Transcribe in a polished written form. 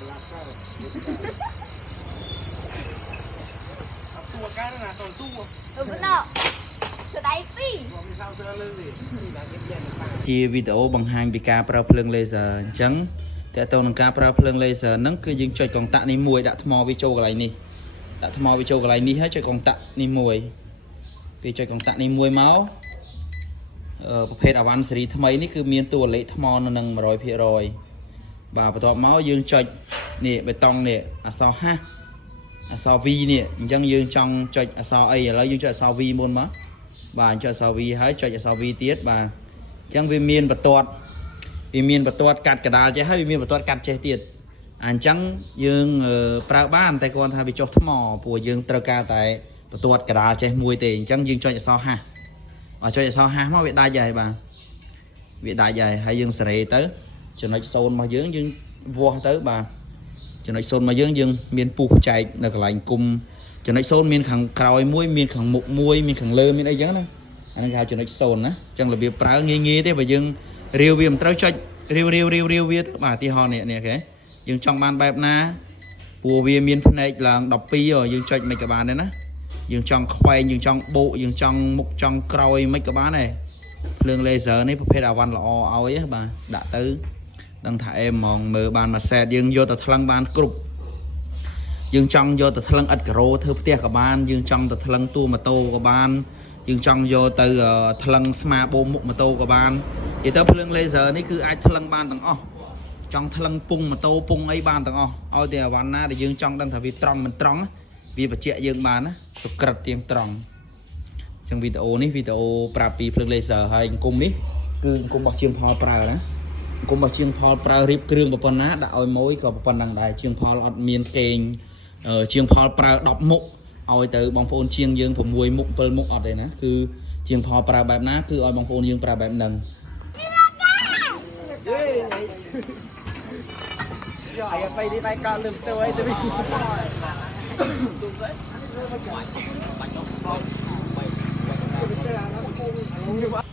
ตัวกันนะตอนตู้ Đúng đâu. Từ đây phi. ជាវីដេអូបង្ហាញពីការប្រើភ្លើង laser អញ្ចឹងតើតើនឹងការប្រើភ្លើង laser ហ្នឹងគឺយើងចុចកុងតាក់នេះមួយដាក់ថ្មវាចូលកន្លែងនេះដាក់ថ្មវាចូលកន្លែងនេះហើយចុចកុងតាក់នេះមួយពេលចុចកុងតាក់នេះមួយមកប្រភេទអាវ៉ាន់ស៊េរីថ្មីនេះគឺមានតួលេខថ្មនៅនឹង 100% បាទបន្ទាប់មកយើងចុចនេះបេតុងនេះអក្សរ H អក្សរ V នេះអញ្ចឹងយើងចង់ចុចអក្សរអីឥឡូវយើងចុចអក្សរ V មុនមកបាទចុចអក្សរ V ហើយចុចអក្សរ V ទៀតបាទអញ្ចឹងវាមានបន្ទាត់កាត់កដាលចេះហើយវាមានបន្ទាត់កាត់ចេះទៀតអញ្ចឹងយើងប្រើបានតែគ្រាន់ថាវាចុះថ្មព្រោះយើងត្រូវការតែបន្ទាត់កដាលចេះមួយទេអញ្ចឹងយើងចុចអក្សរ H ឲ្យចុចអក្សរ H មកវាដាច់ហើយបាទវាដាច់ហើយយើងសេរីទៅចំណុច0របស់យើងវាស់ទៅបាទចំណុច0របស់យើងមានពុះចែកនៅកន្លែងគុំចំណុច0មានខាងក្រោយមួយមានខាងមុខមួយមានខាងលើមានអីចឹងណាអាហ្នឹងគេហៅចំណុច0ណាអញ្ចឹងរបៀបប្រើងាយទេបើយើងរាវវាមិនត្រូវចុចរាវវាទៅបាទឧទាហរណ៍នេះគេយើងចង់បានបែបណាព្រោះវាមានផ្នែកឡើង12យើងចុចមិនក៏បានដែរណាយើងចង់ខ្វែងយើងចង់បោកយើងចង់មុខចង់ក្រោយមិនក៏បានដែរភ្លើង laser នេះប្រភេទអាវ៉ាន់ល្អឲ្យបាទដាក់ទៅដឹងថាអេមហ្មងមើលបានមួយសែតយើងយកទៅថ្លឹងបានគ្រប់យើងចង់យកទៅថ្លឹងឥតការ៉ូធ្វើផ្ទះក៏បានយើងចង់ទៅថ្លឹងតួម៉ូតូក៏បានយើងចង់យកទៅថ្លឹងស្មាបូមមុខម៉ូតូក៏បាននិយាយទៅភ្លើង laser នេះគឺអាចថ្លឹងបានទាំងអស់ចង់ថ្លឹងពុងម៉ូតូពុងអីបានទាំងអស់ឲ្យតែអាវ៉ាន់ណាដែលយើងចង់ដឹងថាវាត្រង់មិនត្រង់វាបញ្ជាក់យើងបានណាសុក្រិតទៀងត្រង់អញ្ចឹងវីដេអូនេះវីដេអូប្រាប់ពីភ្លើង laser ហើយអង្គមនេះគឺអង្គមរបស់ជាងផលប្រើណាអង្គមរបស់ជាងផលប្រើរៀបគ្រឿងប៉ុណ្ណាដាក់ឲ្យមួយក៏ប៉ុណ្ណឹងដែរជាងផលអត់មានកេងជាងផលប្រើ10មុខឲ្យទៅបងប្អូនជាងយើង6មុខ7មុខអត់ទេណាគឺជាងផលប្រើបែបណាគឺឲ្យបងប្អូនយើងប្រើបែបហ្នឹងអាយទៅនេះបែកកលលឹមទៅអីទៅវិញទុំទៅ